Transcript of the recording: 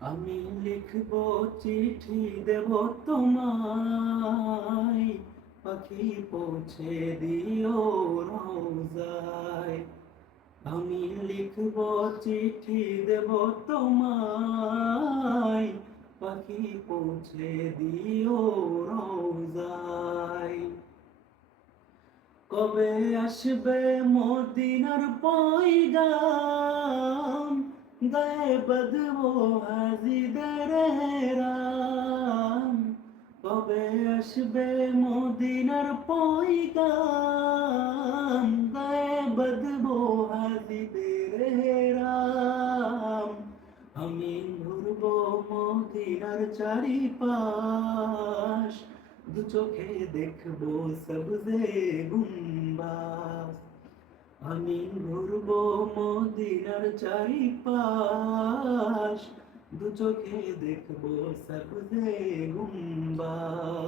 আমি লিখব চিঠি দেব তোমায়, পাখি পৌঁছে দিও রোজায়। আমি লিখব চিঠি দেব তোমায়, পাখি পৌঁছে দিও রোজায়। কবে আসবে মদিনার পয়গাম, গায়ে বাঁধবো হাজিদের রাম। কবে আসবে মদিনার পয়গাম, গায়ে বাঁধবো হাজিদের রাম। আমি ঘুরবো মদিনার চারিপাশ, দু চোখে দেখবো সবজে গুম্বাজ। আমি ঘুরবো মদিনার চারিপাশ, দু চোখে দেখবো সবজে গুম্বাজ।